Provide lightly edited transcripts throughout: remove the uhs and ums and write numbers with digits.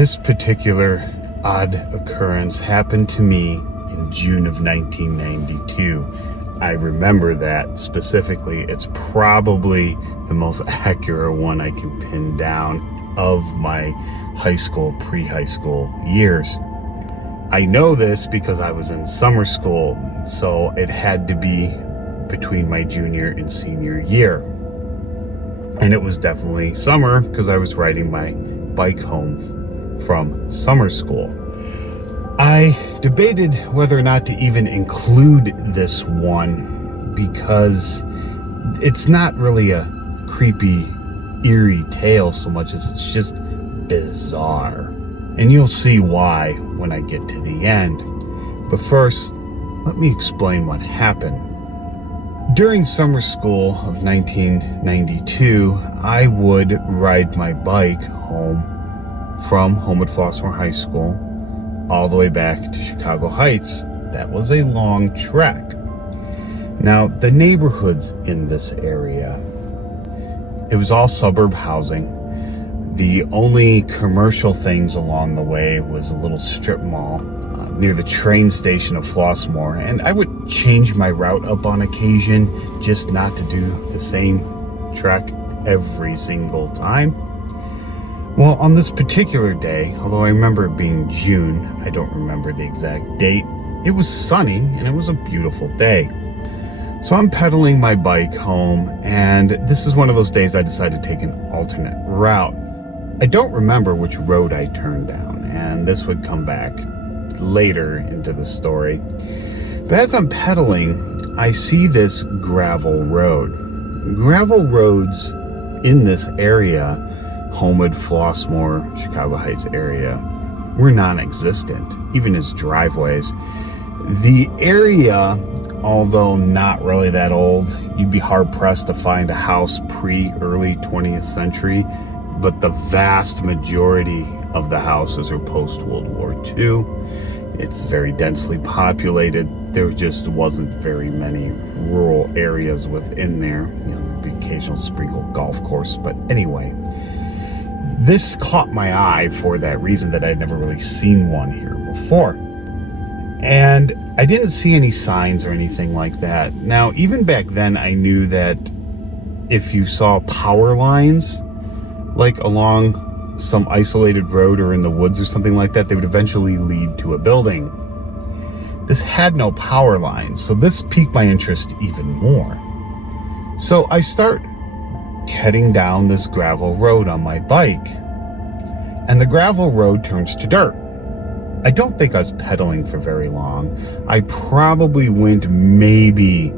This particular odd occurrence happened to me in June of 1992. I remember that specifically. It's probably the most accurate one I can pin down of my high school, pre-high school years. I know this because I was in summer school, so it had to be between my junior and senior year. And it was definitely summer because I was riding my bike home from summer school. I debated whether or not to even include this one because it's not really a creepy, eerie tale so much as it's just bizarre. And you'll see why when I get to the end. But first, let me explain what happened. During summer school of 1992, I would ride my bike home from Homewood Flossmoor High School all the way back to Chicago Heights. That was a long trek. Now, the neighborhoods in this area, it was all suburb housing. The only commercial things along the way was a little strip mall near the train station of Flossmoor, and I would change my route up on occasion just not to do the same trek every single time. Well, on this particular day, although I remember it being June, I don't remember the exact date, it was sunny and it was a beautiful day. So I'm pedaling my bike home, and this is one of those days I decided to take an alternate route. I don't remember which road I turned down, and this would come back later into the story. But as I'm pedaling, I see this gravel road. Gravel roads in this area, Homewood, Flossmoor, Chicago Heights area, were non-existent, even as driveways. The area, although not really that old, you'd be hard-pressed to find a house pre-early 20th century, but the vast majority of the houses are post-World War II. It's very densely populated. There just wasn't very many rural areas within there. You know, the occasional sprinkled golf course, but anyway. This caught my eye for that reason, that I'd never really seen one here before. And I didn't see any signs or anything like that. Now, even back then, I knew that if you saw power lines, like along some isolated road or in the woods or something like that, they would eventually lead to a building. This had no power lines, so this piqued my interest even more. So I start heading down this gravel road on my bike, and the gravel road turns to dirt. I don't think I was pedaling for very long. I probably went maybe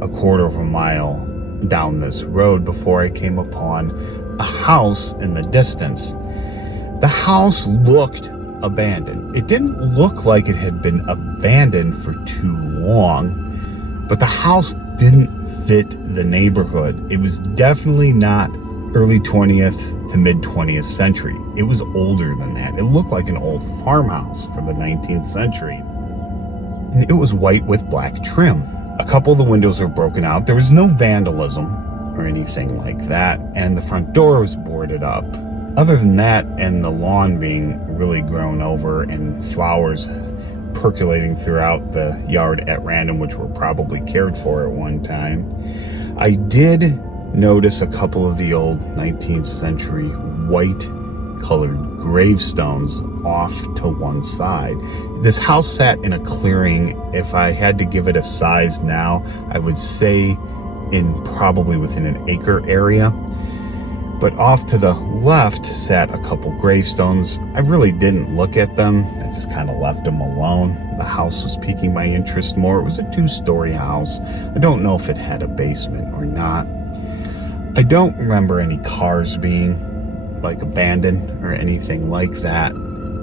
a quarter of a mile down this road before I came upon a house in the distance. The house looked abandoned. It didn't look like it had been abandoned for too long, but the house didn't fit the neighborhood. It was definitely not early 20th to mid 20th century. It was older than that. It looked like an old farmhouse from the 19th century. And it was white with black trim. A couple of the windows were broken out. There was no vandalism or anything like that, and the front door was boarded up. Other than that, and the lawn being really grown over and flowers percolating throughout the yard at random, which were probably cared for at one time, I did notice a couple of the old 19th century white colored gravestones off to one side. This house sat in a clearing. If I had to give it a size now, I would say in probably within an acre area. But off to the left sat a couple gravestones. I really didn't look at them. I just kind of left them alone. The house was piquing my interest more. It was a two-story house. I don't know if it had a basement or not. I don't remember any cars being like abandoned or anything like that.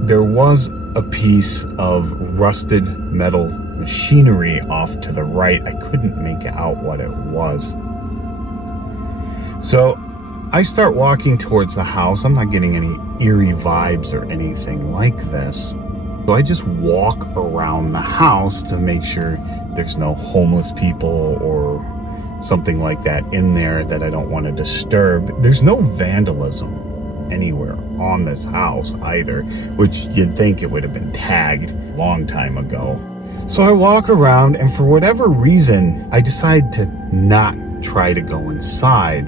There was a piece of rusted metal machinery off to the right. I couldn't make out what it was. So I start walking towards the house. I'm not getting any eerie vibes or anything like this. So I just walk around the house to make sure there's no homeless people or something like that in there that I don't want to disturb. There's no vandalism anywhere on this house either, which you'd think it would have been tagged a long time ago. So I walk around, and for whatever reason, I decide to not try to go inside.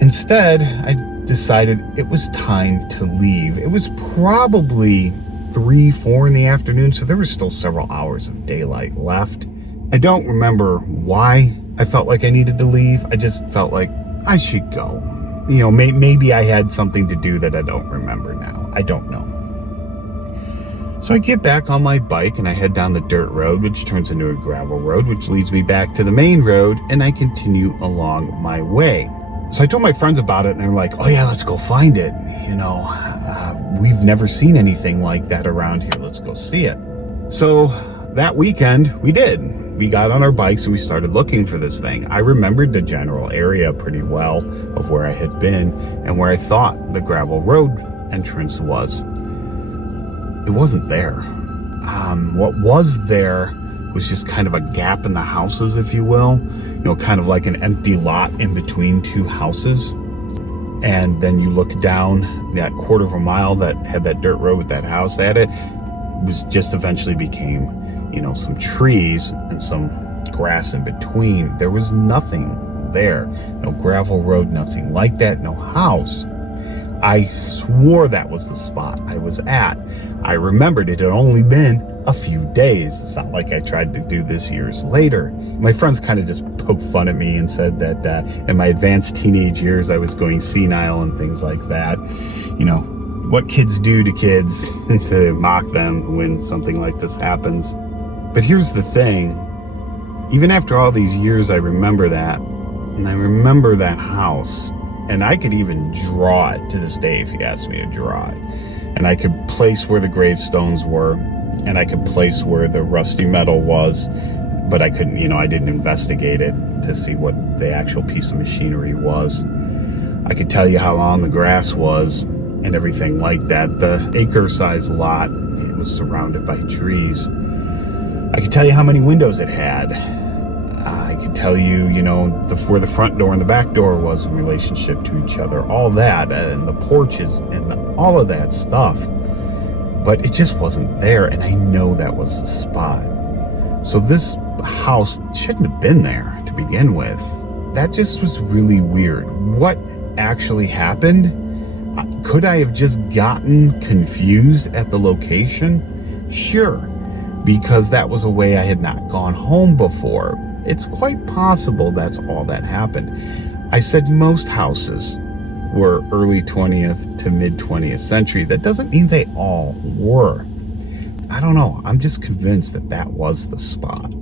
Instead, I decided it was time to leave. It was probably 3-4 in the afternoon, so there was still several hours of daylight left. I don't remember why I felt like I needed to leave. I just felt like I should go. You know, maybe I had something to do that I don't remember now. I don't know. So I get back on my bike and I head down the dirt road, which turns into a gravel road, which leads me back to the main road, and I continue along my way. So I told my friends about it, and they're like, oh yeah, let's go find it. You know, we've never seen anything like that around here. Let's go see it. So that weekend, we did. We got on our bikes and we started looking for this thing. I remembered the general area pretty well of where I had been and where I thought the gravel road entrance was. It wasn't there. What was there was just kind of a gap in the houses, if you will. You know, kind of like an empty lot in between two houses. And then you look down that quarter of a mile that had that dirt road with that house at it, was just eventually became, you know, some trees and some grass in between. There was nothing there. No gravel road, nothing like that, no house. I swore that was the spot I was at. I remembered it had only been a few days. It's not like I tried to do this years later. My friends kind of just poked fun at me and said that in my advanced teenage years I was going senile and things like that. You know, what kids do to kids to mock them when something like this happens. But here's the thing. Even after all these years, I remember that. And I remember that house. And I could even draw it to this day if you asked me to draw it. And I could place where the gravestones were, and I could place where the rusty metal was, but I couldn't, you know, I didn't investigate it to see what the actual piece of machinery was. I could tell you how long the grass was and everything like that. The acre-sized lot, it was surrounded by trees. I could tell you how many windows it had. I could tell you, you know, where the front door and the back door was in relationship to each other, all that, and the porches and all of that stuff. But it just wasn't there, and I know that was the spot. So this house shouldn't have been there to begin with. That just was really weird. What actually happened? Could I have just gotten confused at the location? Sure, because that was a way I had not gone home before. It's quite possible that's all that happened. I said most houses were early 20th to mid 20th century. That doesn't mean they all were. I don't know. I'm just convinced that that was the spot.